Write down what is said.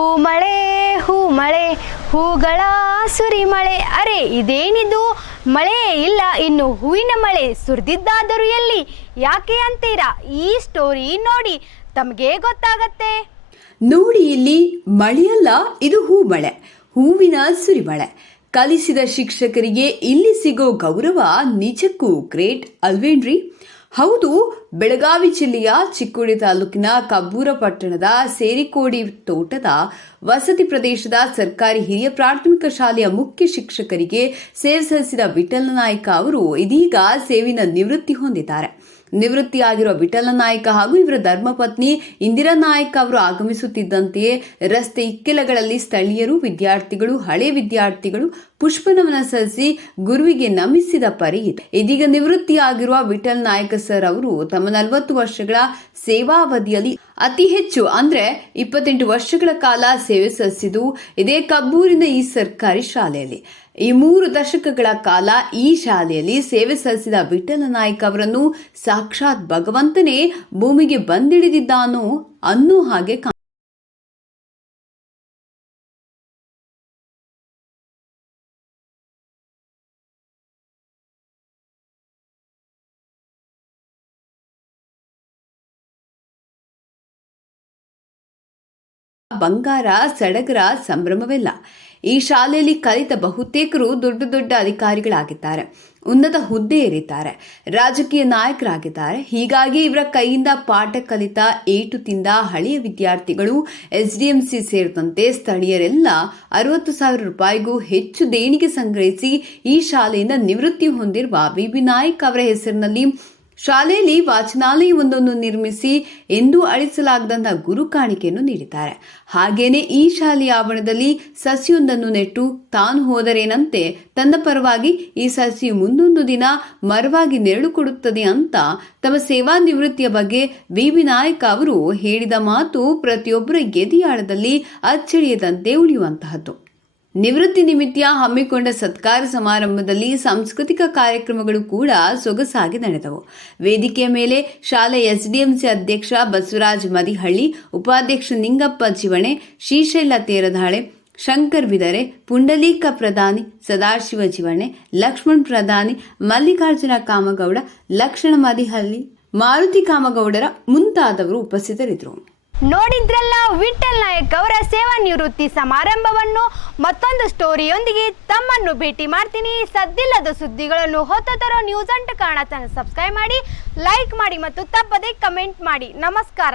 ಹೂ ಮಳೆ ಹೂ ಮಳೆ ಹೂಗಳ ಸುರಿಮಳೆ. ಅರೆ, ಇದೇನಿದು? ಮಳೆ ಇಲ್ಲ, ಇನ್ನು ಹೂವಿನ ಮಳೆ ಸುರಿದಿದ್ದಾದರೂ ಎಲ್ಲಿ? ಯಾಕೆ ಅಂತೀರಾ? ಈ ಸ್ಟೋರಿ ನೋಡಿ ತಮಗೆ ಗೊತ್ತಾಗತ್ತೆ. ನೋಡಿ ಇಲ್ಲಿ, ಮಳೆಯಲ್ಲ, ಇದು ಹೂ ಮಳೆ ಹೂವಿನ ಸುರಿಮಳೆ. ಕಲಿಸಿದ ಶಿಕ್ಷಕರಿಗೆ ಇಲ್ಲಿ ಸಿಗೋ ಗೌರವ ನಿಜಕ್ಕೂ ಗ್ರೇಟ್, ಅಲ್ವೇನ್ರಿ? ಹೌದು, ಬೆಳಗಾವಿ ಜಿಲ್ಲೆಯ ಚಿಕ್ಕೋಡಿ ತಾಲೂಕಿನ ಕಬ್ಬೂರ ಪಟ್ಟಣದ ಸೇರಿಕೋಡಿ ತೋಟದ ವಸತಿ ಪ್ರದೇಶದ ಸರ್ಕಾರಿ ಹಿರಿಯ ಪ್ರಾಥಮಿಕ ಶಾಲೆಯ ಮುಖ್ಯ ಶಿಕ್ಷಕರಿಗೆ ಸೇವೆ ಸಲ್ಲಿಸಿದ ವಿಠಲ ಅವರು ಇದೀಗ ಸೇವಿನ ನಿವೃತ್ತಿ ಹೊಂದಿದ್ದಾರೆ. ನಿವೃತ್ತಿಯಾಗಿರುವ ವಿಠಲ ನಾಯ್ಕ ಹಾಗೂ ಇವರ ಧರ್ಮಪತ್ನಿ ಇಂದಿರಾ ನಾಯ್ಕ ಅವರು ಆಗಮಿಸುತ್ತಿದ್ದಂತೆಯೇ ರಸ್ತೆ ಇಕ್ಕೆಲಗಳಲ್ಲಿ ಸ್ಥಳೀಯರು, ವಿದ್ಯಾರ್ಥಿಗಳು, ಹಳೆ ವಿದ್ಯಾರ್ಥಿಗಳು ಪುಷ್ಪನಮನ ಸಲ್ಲಿಸಿ ಗುರುವಿಗೆ ನಮಿಸಿದ ಪರಿ ಇದೆ. ಇದೀಗ ನಿವೃತ್ತಿಯಾಗಿರುವ ವಿಠಲ್ ನಾಯ್ಕ ಸರ್ ಅವರು ತಮ್ಮ ನಲವತ್ತು ವರ್ಷಗಳ ಸೇವಾವಧಿಯಲ್ಲಿ ಅತಿ ಹೆಚ್ಚು ಅಂದ್ರೆ ಇಪ್ಪತ್ತೆಂಟು ವರ್ಷಗಳ ಕಾಲ ಸೇವೆ ಸಲ್ಲಿಸಿದ್ದು ಇದೇ ಕಬ್ಬೂರಿನ ಈ ಸರ್ಕಾರಿ ಶಾಲೆಯಲ್ಲಿ. ಈ ಮೂರು ದಶಕಗಳ ಕಾಲ ಈ ಶಾಲೆಯಲ್ಲಿ ಸೇವೆ ಸಲ್ಲಿಸಿದ ವಿಠಲ ನಾಯ್ಕ ಅವರನ್ನು ಸಾಕ್ಷಾತ್ ಭಗವಂತನೇ ಭೂಮಿಗೆ ಬಂದಿಳಿದಿದ್ದಾನೋ ಅನ್ನೋ ಹಾಗೆ ಬಂಗಾರ, ಸಡಗರ ಸಂಭ್ರಮವಿಲ್ಲ. ಈ ಶಾಲೆಯಲ್ಲಿ ಕಲಿತ ಬಹುತೇಕರು ದೊಡ್ಡ ದೊಡ್ಡ ಅಧಿಕಾರಿಗಳಾಗಿದ್ದಾರೆ. ಉನ್ನತ ಹುದ್ದೆ ಏರಿದ್ದಾರೆ. ರಾಜಕೀಯ ನಾಯಕರಾಗಿದ್ದಾರೆ. ಹೀಗಾಗಿ ಇವರ ಕೈಯಿಂದ ಪಾಠ ಕಲಿತ ಏಟು ತಿಂದ ಹಳೆಯ ವಿದ್ಯಾರ್ಥಿಗಳು ಎಸ್ಡಿಎಂಸಿ ಸೇರಿದಂತೆ ಸ್ಥಳೀಯರೆಲ್ಲ ಅರವತ್ತು ಸಾವಿರ ರೂಪಾಯಿಗೂ ಹೆಚ್ಚು ದೇಣಿಗೆ ಸಂಗ್ರಹಿಸಿ ಈ ಶಾಲೆಯಿಂದ ನಿವೃತ್ತಿ ಹೊಂದಿರುವ ನಾಯ್ಕ್ ಅವರ ಹೆಸರಿನಲ್ಲಿ ಶಾಲೆಯಲ್ಲಿ ವಾಚನಾಲಯವೊಂದನ್ನು ನಿರ್ಮಿಸಿ ಎಂದೂ ಅಳಿಸಲಾಗದಂತಹ ಗುರು ಕಾಣಿಕೆಯನ್ನು ನೀಡಿದ್ದಾರೆ. ಹಾಗೇನೆ ಈ ಶಾಲೆಯ ಆವರಣದಲ್ಲಿ ಸಸಿಯೊಂದನ್ನು ನೆಟ್ಟು ತಾನು ಹೋದರೇನಂತೆ ತನ್ನ ಪರವಾಗಿ ಈ ಸಸಿಯು ಮುಂದೊಂದು ದಿನ ಮರವಾಗಿ ನೆರಳು ಕೊಡುತ್ತದೆ ಅಂತ ತಮ್ಮ ಸೇವಾ ನಿವೃತ್ತಿಯ ಬಗ್ಗೆ ವಿ. ವಿ. ನಾಯಕ್ ಅವರು ಹೇಳಿದ ಮಾತು ಪ್ರತಿಯೊಬ್ಬರ ಗೆದಿಯಾಳದಲ್ಲಿ ಅಚ್ಚಳಿಯದಂತೆ ಉಳಿಯುವಂತಹದ್ದು. ನಿವೃತ್ತಿ ನಿಮಿತ್ತ ಹಮ್ಮಿಕೊಂಡ ಸತ್ಕಾರ ಸಮಾರಂಭದಲ್ಲಿ ಸಾಂಸ್ಕೃತಿಕ ಕಾರ್ಯಕ್ರಮಗಳು ಕೂಡ ಸೊಗಸಾಗಿ ನಡೆದವು. ವೇದಿಕೆಯ ಮೇಲೆ ಶಾಲೆ ಎಸ್ಡಿಎಂಸಿ ಅಧ್ಯಕ್ಷ ಬಸವರಾಜ್ ಮದಿಹಳ್ಳಿ, ಉಪಾಧ್ಯಕ್ಷ ನಿಂಗಪ್ಪ ಜೀವಣೆ ಶ್ರೀಶೈಲ ತೇರದಾಳೆ, ಶಂಕರ್ ಬಿದರೆ, ಪುಂಡಲೀಕ ಪ್ರಧಾನಿ ಸದಾಶಿವ ಜೀವಣೆ ಲಕ್ಷ್ಮಣ್ ಪ್ರಧಾನಿ ಮಲ್ಲಿಕಾರ್ಜುನ ಕಾಮಗೌಡ ಲಕ್ಷ್ಮಣ ಮದಿಹಳ್ಳಿ, ಮಾರುತಿ ಕಾಮಗೌಡರ ಮುಂತಾದವರು ಉಪಸ್ಥಿತರಿದ್ದರು. ನೋಡಿದ್ರಲ್ಲ ವಿಠಲ್ ನಾಯಕ್ ಅವರ ಸೇವಾ ನಿವೃತ್ತಿ ಸಮಾರಂಭವನ್ನು. ಮತ್ತೊಂದು ಸ್ಟೋರಿಯೊಂದಿಗೆ ತಮ್ಮನ್ನು ಭೇಟಿ ಮಾಡ್ತೀನಿ. ಸದ್ದಿಲ್ಲದ ಸುದ್ದಿಗಳನ್ನು ಹೊತ್ತ ತರೋ ನ್ಯೂಸ್ ಅಂಟ್ ಕಾರಣ ಸಬ್ಸ್ಕ್ರೈಬ್ ಮಾಡಿ ಲೈಕ್ ಮಾಡಿ ಮತ್ತು ತಪ್ಪದೇ ಕಮೆಂಟ್ ಮಾಡಿ. ನಮಸ್ಕಾರ.